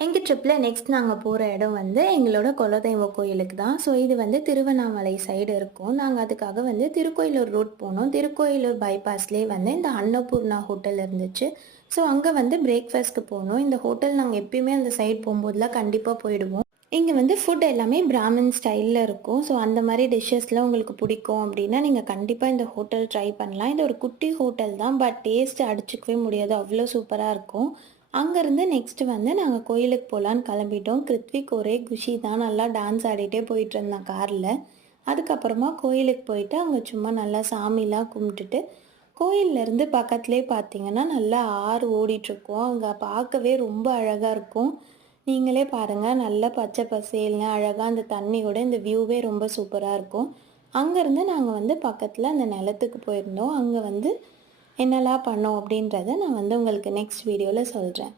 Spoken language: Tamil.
எங்க ட்ரிப்ல நெக்ஸ்ட் நாங்க போற இடம் வந்து எங்களோட குலதெய்வ கோயிலுக்கு தான். ஸோ இது வந்து திருவண்ணாமலை சைடு இருக்கும். நாங்க அதுக்காக வந்து திருக்கோயிலூர் ரூட் போனோம். திருக்கோயிலூர் பைபாஸ்லயே வந்து இந்த அன்னபூர்ணா ஹோட்டல் இருந்துச்சு. ஸோ அங்க வந்து பிரேக்ஃபாஸ்ட்க்கு போனோம். இந்த ஹோட்டல் நாங்க எப்பயுமே அந்த சைடு போம்போதெல்லாம் கண்டிப்பா போயிடுவோம். இங்க வந்து ஃபுட் எல்லாமே பிராமின் ஸ்டைல்ல இருக்கும். ஸோ அந்த மாரி டிஷ்ஷஸ்லாம் உங்களுக்கு பிடிக்கும் அப்டின்னா, நீங்க கண்டிப்பா இந்த ஹோட்டல் ட்ரை பண்ணலாம். இது ஒரு குட்டி ஹோட்டல் தான். பட் டேஸ்ட் அடிச்சுக்கவே முடியாது. அவ்ளோ சூப்பரா இருக்கும். அங்கேருந்து நெக்ஸ்ட்டு வந்து நாங்க கோயிலுக்கு போலான்னு கிளம்பிட்டோம். கிருத்விக் ஒரே குஷி தான். நல்லா டான்ஸ் ஆடிட்டே போயிட்டுருந்தான் கார்ல. அதுக்கப்புறமா கோயிலுக்கு போயிட்டு, அங்க சும்மா நல்லா சாமிலாம் கும்பிட்டுட்டு, கோயில்லேருந்து பக்கத்திலேயே பார்த்தீங்கன்னா, நல்லா ஆறு ஓடிட்டுருக்கும். அங்க பார்க்கவே ரொம்ப அழகா இருக்கும். நீங்களே பாருங்க, நல்லா பச்சை பசேல்னு அழகா அந்த தண்ணியோட இந்த வியூவே ரொம்ப சூப்பரா இருக்கும். அங்கேருந்து நாங்க வந்து பக்கத்தில அந்த நிலத்துக்கு போயிருந்தோம். அங்க வந்து என்னலாம் பண்ணோம் அப்படின்றத நான் வந்து உங்களுக்கு நெக்ஸ்ட் வீடியோல சொல்றேன்.